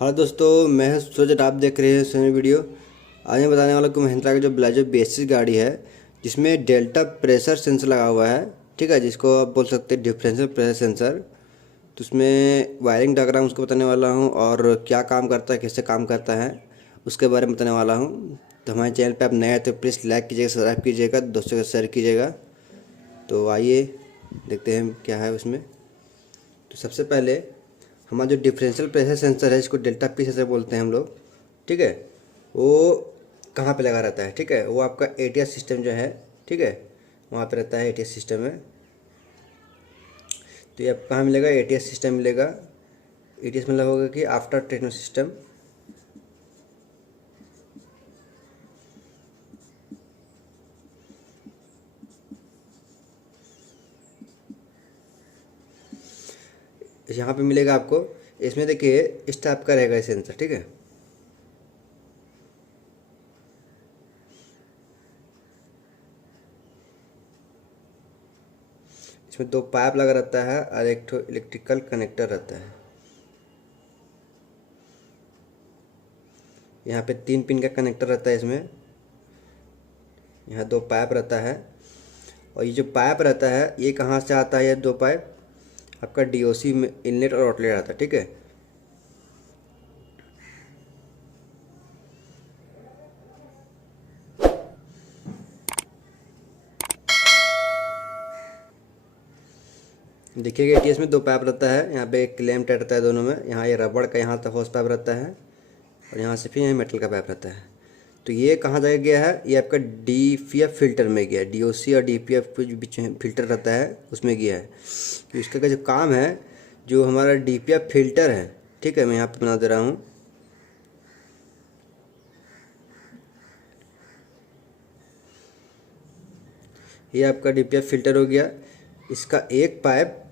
हाँ दोस्तों, मैं हूं सूरज। आप देख रहे हैं सोनी वीडियो। आज मैं बताने वाला हूँ महिंद्रा की जो ब्लाजो बेसिस गाड़ी है, जिसमें डेल्टा प्रेशर सेंसर लगा हुआ है। ठीक है, जिसको आप बोल सकते हैं डिफरेंशियल प्रेशर सेंसर। तो उसमें वायरिंग डायग्राम उसको बताने वाला हूँ और क्या काम करता है, कैसे काम करता है, उसके बारे में बताने वाला हूँ। तो हमारे चैनल पर आप नए आए तो प्लीज़ लाइक कीजिएगा, सब्सक्राइब कीजिएगा, दोस्तों के साथ शेयर कीजिएगा। तो आइए देखते हैं क्या है उसमें। तो सबसे पहले हमारा जो डिफरेंशियल प्रेशर सेंसर है, इसको डेल्टा पी सेंसर बोलते हैं हम लोग। ठीक है, वो कहाँ पे लगा रहता है? ठीक है, वो आपका एटीएस सिस्टम जो है, ठीक है, वहाँ पे रहता है। एटीएस सिस्टम में तो ये आपको कहाँ मिलेगा? एटीएस सिस्टम मिलेगा। एटीएस मतलब होगा कि आफ्टर ट्रीटमेंट सिस्टम। यहाँ पे मिलेगा आपको। इसमें देखिए इस टाइप का रहेगा ये सेंसर। ठीक है, इसमें दो पाइप लगा रहता है और एक ठो इलेक्ट्रिकल कनेक्टर रहता है। यहाँ पे 3 पिन का कनेक्टर रहता है इसमें। यहाँ दो पाइप रहता है और ये जो पाइप रहता है ये कहाँ से आता है? ये दो पाइप आपका डीओसी में इनलेट और आउटलेट आता है। ठीक है, देखिएगा एटीएस में दो पाइप रहता है। यहाँ पे एक क्लैम टाइट रहता है दोनों में। यहाँ ये रबड़ का यहाँ तक होस पाइप रहता है और यहाँ से फिर यहाँ मेटल का पाइप रहता है। तो ये कहाँ जाके गया है? ये आपका डीपीएफ फिल्टर में गया है। डीओसी और डीपीएफ के जो बीच में फिल्टर रहता है उसमें गया है। तो इसका का जो काम है, जो हमारा डीपीएफ फिल्टर है, ठीक है, मैं यहाँ पे बना दे रहा हूँ। ये आपका डीपीएफ फिल्टर हो गया। इसका एक पाइप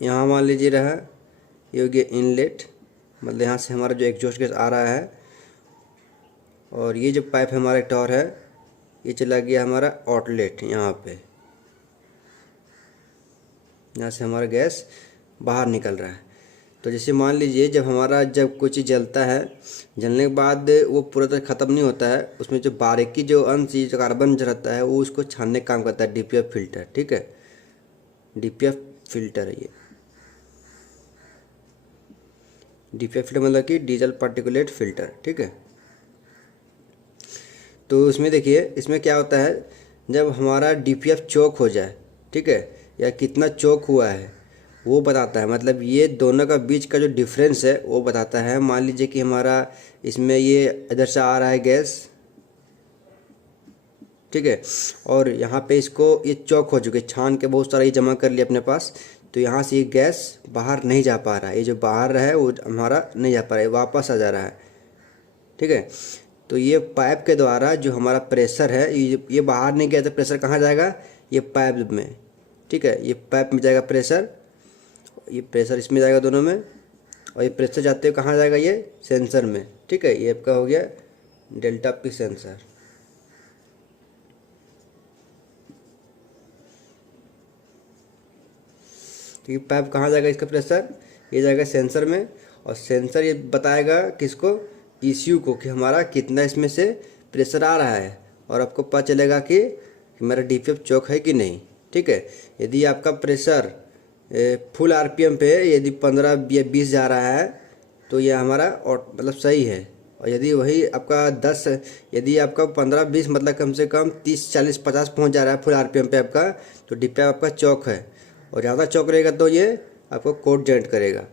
यहाँ मान लीजिए रहा, ये हो गया इनलेट, मतलब यहाँ से हमारा जो एग्जॉस्ट गैस आ रहा है। और ये जो पाइप हमारा एक और है, ये चला गया हमारा आउटलेट यहाँ पे। यहाँ से हमारा गैस बाहर निकल रहा है। तो जैसे मान लीजिए जब कोई चीज़ जलता है, जलने के बाद वो पूरा तरह ख़त्म नहीं होता है, उसमें जो बारीकी जो अंश जो कार्बन जो रहता है वो उसको छानने का काम करता है डीपीएफ फिल्टर। ठीक है, डीपीएफ फिल्टर है ये। डीपीएफ फिल्टर मतलब कि डीजल पार्टिकुलेट फिल्टर। ठीक है, तो इसमें देखिए इसमें क्या होता है, जब हमारा डीपीएफ चोक हो जाए, ठीक है, या कितना चोक हुआ है वो बताता है। मतलब ये दोनों का बीच का जो डिफरेंस है वो बताता है। मान लीजिए कि हमारा इसमें ये इधर से आ रहा है गैस, ठीक है, और यहाँ पे इसको ये चौक हो चुके, छान के बहुत सारा ये जमा कर लिया अपने पास। तो यहाँ से ये गैस बाहर नहीं जा पा रहा है। ये जो बाहर है वो हमारा नहीं जा पा रहा है, वापस आ जा रहा है। ठीक है, तो ये पाइप के द्वारा जो हमारा प्रेशर है, ये बाहर नहीं गया तो प्रेशर कहाँ जाएगा? ये पाइप में। ठीक है, ये पाइप में जाएगा प्रेशर, ये प्रेशर इसमें जाएगा दोनों में, और ये प्रेशर जाते हुए कहाँ जाएगा? ये सेंसर में। ठीक है, ये आपका हो गया डेल्टा पी सेंसर। तो ये पाइप कहाँ जाएगा? इसका प्रेशर ये जाएगा सेंसर में, और सेंसर ये बताएगा किसको? ईसीयू को, कि हमारा कितना इसमें से प्रेशर आ रहा है। और आपको पता चलेगा कि मेरा डीपीएफ चौक है कि नहीं। ठीक है, यदि आपका प्रेशर फुल आरपीएम पे यदि 15 या 20 जा रहा है तो ये हमारा मतलब सही है। और यदि वही आपका 10, यदि आपका 15-20 मतलब कम से कम 30-40-50 पहुंच जा रहा है फुल आरपीएम पे आपका, तो डीपीएफ आपका चौक है। और ज़्यादा चौक रहेगा तो ये आपको कोड जनरेट करेगा।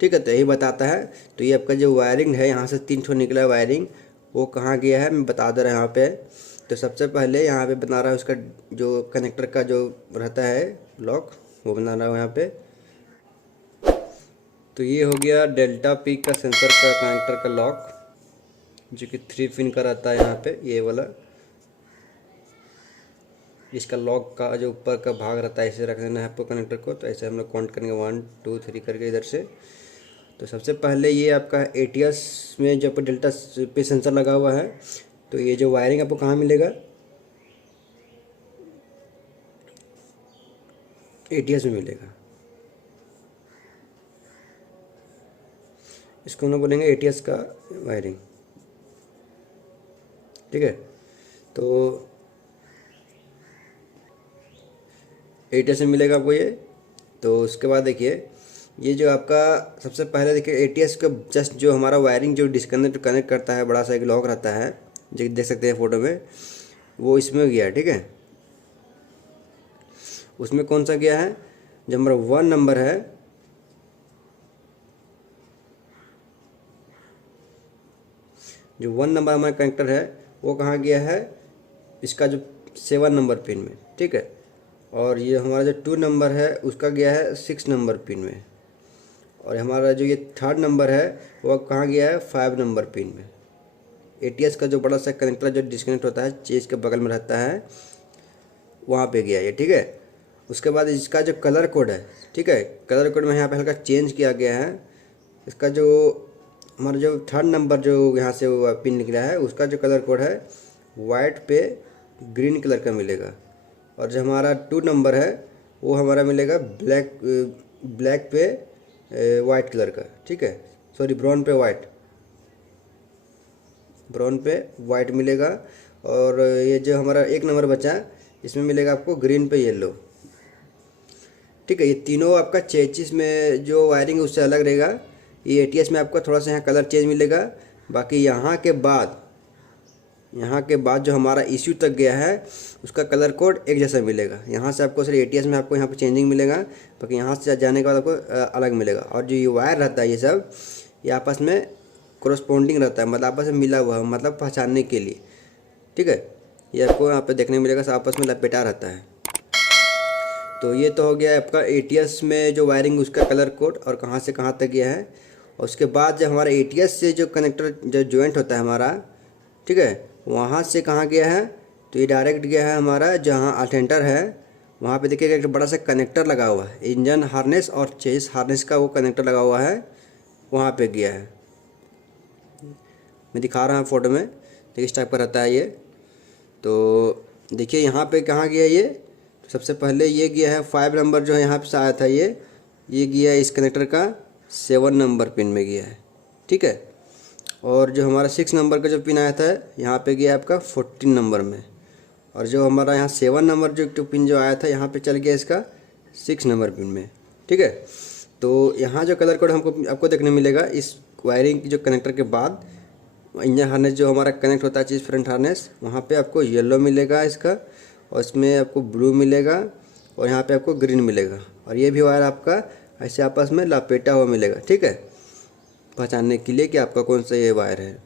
ठीक है, तो यही बताता है। तो ये आपका जो वायरिंग है, यहाँ से 3 ठो निकला वायरिंग, वो कहाँ गया है मैं बता दे रहा हूँ यहाँ पे। तो सबसे पहले यहाँ पे बना रहा है उसका जो कनेक्टर का जो रहता है लॉक, वो बना रहा हूँ यहाँ पे। तो ये हो गया डेल्टा पी का सेंसर का कनेक्टर का लॉक, जो कि 3 पिन का रहता है यहाँ पे, ये वाला। इसका लॉक का जो ऊपर का भाग रहता है इसे रख देना है आपको कनेक्टर को। तो ऐसे हम लोग काउंट करेंगे 1 2 3 करके इधर से। तो सबसे पहले ये आपका एटीएस में जो डेल्टा पे सेंसर लगा हुआ है, तो ये जो वायरिंग आपको कहाँ मिलेगा? एटीएस में मिलेगा। इसको हम लोग बोलेंगे एटीएस का वायरिंग। ठीक है, तो एटीएस में मिलेगा आपको ये। तो उसके बाद देखिए, ये जो आपका सबसे पहले देखिए एटीएस का जस्ट जो हमारा वायरिंग जो डिस्कनेक्ट कनेक्ट करता है, बड़ा सा एक लॉक रहता है जो देख सकते हैं फोटो में, वो इसमें गया है। ठीक है, उसमें कौन सा गया है, जो हमारा 1 नंबर है, जो 1 नंबर हमारा कनेक्टर है वो कहाँ गया है, इसका जो 7 नंबर पिन में। ठीक है, और ये हमारा जो 2 नंबर है उसका गया है 6 नंबर पिन में, और हमारा जो ये 3rd नंबर है वो कहाँ गया है, 5 नंबर पिन में। एटीएस का जो बड़ा सा कनेक्टर जो डिस्कनेक्ट होता है चेज के बगल में रहता है, वहाँ पे गया ये। ठीक है, उसके बाद इसका जो कलर कोड है, ठीक है, कलर कोड में यहाँ पे हल्का चेंज किया गया है। इसका जो हमारा जो 3rd नंबर जो यहाँ से पिन निकला है उसका जो कलर कोड है वाइट पे ग्रीन कलर का मिलेगा, और जो हमारा 2 नंबर है वो हमारा मिलेगा ब्लैक पे वाइट कलर का। ठीक है, सॉरी ब्राउन पे वाइट मिलेगा, और ये जो हमारा 1 नंबर बचा इसमें मिलेगा आपको ग्रीन पे येलो। ठीक है, ये तीनों आपका चेचिस में जो वायरिंग है उससे अलग रहेगा। ये एटीएस में आपको थोड़ा सा यहाँ कलर चेंज मिलेगा, बाकी यहाँ के बाद जो हमारा इश्यू तक गया है उसका कलर कोड एक जैसा मिलेगा। यहाँ से आपको सिर्फ एटीएस में आपको यहाँ पे चेंजिंग मिलेगा, बाकी यहाँ से जाने के बाद आपको अलग मिलेगा। और जो ये वायर रहता है ये सब ये आपस में कोरस्पॉन्डिंग रहता है, मतलब आपस में मिला हुआ, मतलब पहचानने के लिए। ठीक है, ये आपको यहाँ पे देखने को मिलेगा, सब आपस में लपेटा रहता है। तो ये तो हो गया आपका एटीएस में जो वायरिंग उसका कलर कोड और कहाँ से कहाँ तक गया है। और उसके बाद जब हमारा एटीएस से जो कनेक्टर जो जॉइंट होता है हमारा, ठीक है, वहाँ से कहाँ गया है, तो ये डायरेक्ट गया है हमारा जहाँ अल्टरनेटर है वहाँ पे देखिएगा एक बड़ा सा कनेक्टर लगा हुआ है, इंजन हार्नेस और चेस हार्नेस का वो कनेक्टर लगा हुआ है, वहाँ पे गया है। मैं दिखा रहा हूँ फोटो में, देखिए इस टाइप का रहता है ये। तो देखिए यहाँ पे कहाँ गया ये, तो सबसे पहले ये गया है 5 नंबर जो है यहाँ पे आया था, ये गया है इस कनेक्टर का 7 नंबर पिन में गया है। ठीक है, और जो हमारा 6 नंबर का जो पिन आया था यहाँ पे गया आपका 14 नंबर में, और जो हमारा यहाँ 7 नंबर जो पिन जो आया था यहाँ पे चल गया इसका 6 नंबर पिन में। ठीक है, तो यहाँ जो कलर कोड आपको देखने मिलेगा इस वायरिंग की जो कनेक्टर के बाद, इंजन हार्नेस जो हमारा कनेक्ट होता है चीज़ फ्रंट हार्नेस, वहाँ पे आपको येलो मिलेगा इसका, और इसमें आपको ब्लू मिलेगा, और यहाँ पे आपको ग्रीन मिलेगा, और ये भी वायर आपका ऐसे आपस में लपेटा हुआ मिलेगा। ठीक है, पहचानने के लिए कि आपका कौन सा ये वायर है।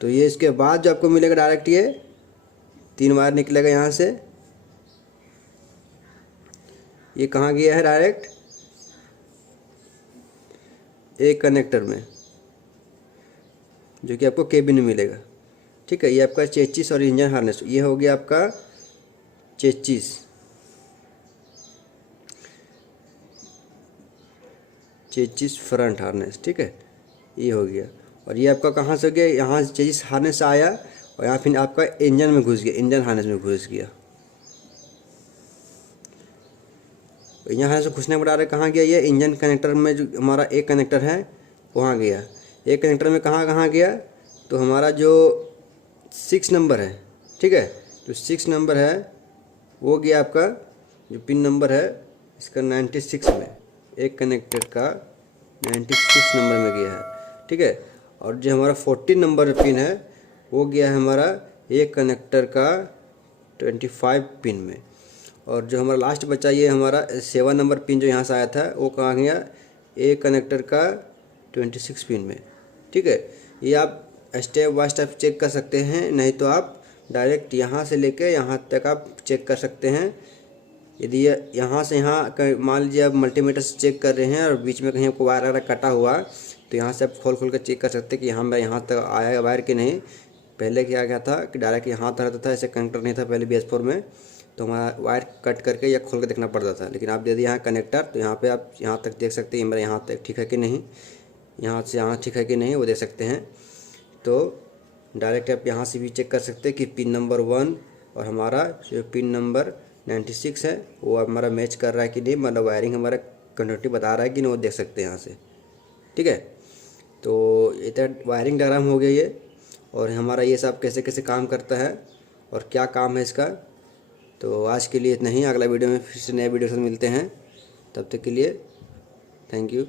तो ये इसके बाद जो आपको मिलेगा डायरेक्ट ये 3 वायर निकलेगा यहाँ से, ये कहाँ गया है डायरेक्ट एक कनेक्टर में जो कि आपको केबिन में मिलेगा। ठीक है, ये आपका चेचिस और इंजन हार्नेस, ये हो गया आपका चेचिस फ्रंट हार्नेस। ठीक है, ये हो गया, और ये आपका कहाँ से गया, यहाँ से चेचिस हार्नेस से आया और यहाँ फिर आपका इंजन में घुस गया, इंजन हार्नेस में घुस गया। इंजन हार्नेस में घुसने के बाद कहाँ गया, ये इंजन कनेक्टर में जो हमारा एक कनेक्टर है वहाँ गया। एक कनेक्टर में कहाँ गया, तो हमारा जो 6 नंबर है, ठीक है, जो 6 नंबर है वो गया आपका जो पिन नंबर है इसका 96 में, एक कनेक्टर का 96 नंबर में गया है। ठीक है, और जो हमारा 14 नंबर पिन है वो गया है हमारा एक कनेक्टर का 25 पिन में, और जो हमारा लास्ट बचा ये हमारा 7 नंबर पिन जो यहाँ से आया था वो कहाँ गया, एक कनेक्टर का 26 पिन में। ठीक है, ये आप स्टेप बाय स्टेप चेक कर सकते हैं, नहीं तो आप डायरेक्ट यहाँ से लेके यहाँ तक आप चेक कर सकते हैं। यदि यहाँ से यहाँ मान लीजिए आप मल्टीमीटर से चेक कर रहे हैं और बीच में कहीं आपको वायर अगर कटा हुआ तो यहाँ से आप खोल कर चेक कर सकते हैं कि यहाँ मेरा यहाँ तक आया वायर कि नहीं। पहले क्या गया था कि डायरेक्ट यहाँ तक रहता था, ऐसे कनेक्टर नहीं था पहले BS4 में, तो हमारा वायर कट करके या खोल कर देखना पड़ता था। लेकिन आप दे दिए यहाँ कनेक्टर, तो यहाँ पे आप यहाँ तक देख सकते हैं मेरा यहाँ तक ठीक है कि नहीं, यहाँ से यहाँ ठीक है कि नहीं वो देख सकते हैं। तो डायरेक्ट आप यहाँ से भी चेक कर सकते हैं कि पिन नंबर 1 और हमारा जो पिन नंबर 96 है वो हमारा मैच कर रहा है कि नहीं, मतलब वायरिंग हमारा कंडक्टिव बता रहा है कि नहीं, वो देख सकते हैं यहाँ से। ठीक है। तो इधर वायरिंग डायग्राम हो गया ये, और हमारा ये सब कैसे कैसे काम करता है और क्या काम है इसका। तो आज के लिए इतना ही, अगला वीडियो में फिर से नए वीडियो से मिलते हैं, तब तक के लिए थैंक यू।